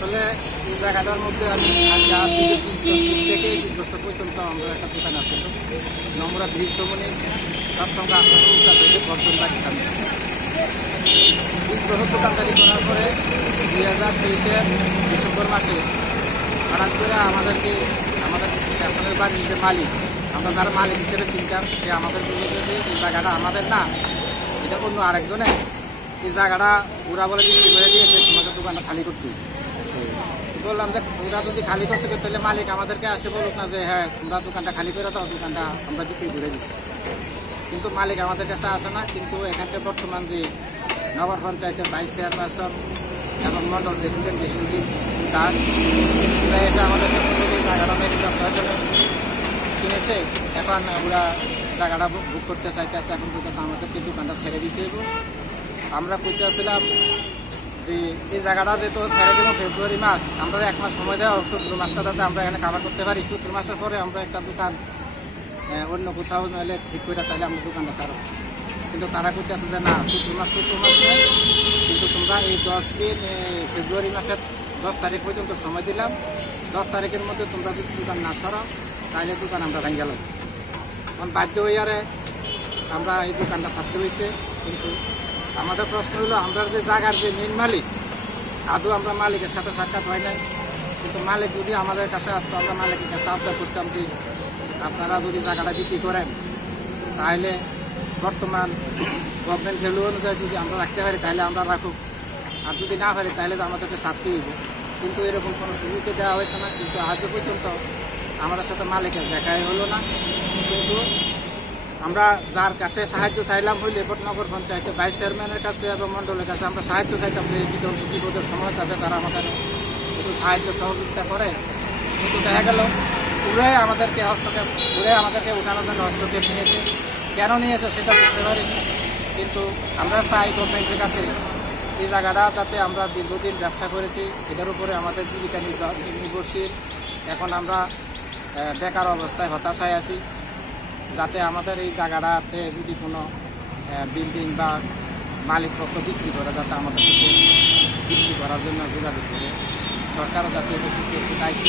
আসলে এই জায়গাটার মধ্যে আমি আজ থেকে 20 বছর পর্যন্ত আমরা একটা দোকান আছে নম্বরা ব্রিজ কমনে তার সঙ্গে আপনার উঠা থেকে বর্জন বাড়ির সামনে 20 বছর দোকানদারি করার পরে 2023-এর ডিসেম্বর মাসে হঠাৎ করে আমাদের স্টেশনের বাড়ির যে মালিক, আমরা যারা মালিক হিসেবে চিনতাম, সে আমাদের বলেছে যে এই জায়গাটা আমাদের না, এটা অন্য আরেকজনের, এই জায়গাটা ওরা বলে বিক্রি করে দিয়েছে, তোমাদের দোকানটা খালি করতে। বললাম যে ওরা যদি খালি করতে তাহলে মালিক আমাদেরকে আসে বলুক না যে হ্যাঁ তোমরা দোকানটা খালি করে দাও, দোকানটা আমরা বিক্রি করে দিচ্ছি। কিন্তু মালিক আমাদের কাছে আসে না। কিন্তু এখানটা বর্তমান যে নগর পঞ্চায়েতের ভাইস চেয়ারপারসন এবং মন্ডল প্রেসিডেন্ট বিশ্বজিৎ দাস, ওরা এসে আমাদের জায়গাটা কিনেছে। এখন ওরা জায়গাটা বুক করতে চাইতেছে, এখন বলতেছে আমাদেরকে দোকানটা ছেড়ে দিতে হবে। আমরা কইতেছিলাম যে এই জায়গাটা যেহেতু ছেড়ে দেবো ফেব্রুয়ারি মাস, আমরা 1 মাস সময় দেওয়া হোক, 17 মাসটা যাতে আমরা এখানে কাভার করতে পারি। 17 মাসের পরে আমরা একটা দোকান অন্য কোথাও নইলে ঠিক করে তাহলে আমরা দোকানটা ছাড়ব। কিন্তু তারা করতেছে যে না, 17 মাস নয়, কিন্তু তোমরা এই 10 দিন ফেব্রুয়ারি মাসের 10 তারিখ পর্যন্ত সময় দিলাম, 10 তারিখের মধ্যে তোমরা যদি দোকান না ছাড়াও তাহলে দোকান আমরা ভেঙে গেলাম। এখন বাধ্য হইয়ারে আমরা এই দোকানটা ছাড়তে হয়েছে। কিন্তু আমাদের প্রশ্ন হলো, আমরা যে জায়গার যে মেন মালিক, আদৌ আমরা মালিকের সাথে সাক্ষাৎ হয় নাই। কিন্তু মালিক যদি আমাদের কাছে আসতো, আমরা মালিকের কাছে আবদার করতাম যে আপনারা যদি জায়গাটা বিক্রি করেন তাহলে বর্তমান গভর্নমেন্ট ভ্যালু অনুযায়ী যদি আমরা রাখতে পারি তাহলে আমরা রাখুক, আর যদি না পারি তাহলে তো আমাদেরকে ছাড়তে হইব। কিন্তু এরকম কোনো সুযোগই দেওয়া হয়েছে না। কিন্তু আজও পর্যন্ত আমাদের সাথে মালিকের দেখাই হলো না। কিন্তু আমরা যার কাছে সাহায্য চাইলাম হইলে নগর পঞ্চায়েতের ভাইস চেয়ারম্যানের কাছে এবং মণ্ডলের কাছে আমরা সাহায্য চাইতাম যে বিপদের সময় তাতে তারা আমাদের একটু সাহায্য সহযোগিতা করে। কিন্তু দেখা গেল পুরাই আমাদেরকে উঠানোর জন্য হস্তক্ষেপ নিয়েছে। কেন নিয়েছে সেটা বুঝতে পারিনি। কিন্তু আমরা চাই গভর্নমেন্টের কাছে এই জায়গাটা যাতে, আমরা দীর্ঘদিন ব্যবসা করেছি, এটার উপরে আমাদের জীবিকা নির্ভরশীল। এখন আমরা বেকার অবস্থায় হতাশায় আছি, যাতে আমাদের এই জায়গাটাতে যদি কোনো বিল্ডিং বা মালিক পক্ষ বিক্রি করে যাতে আমাদের বিক্রি করার জন্য যোগাযোগ করে। সরকারও যাতে একটু দায়িত্ব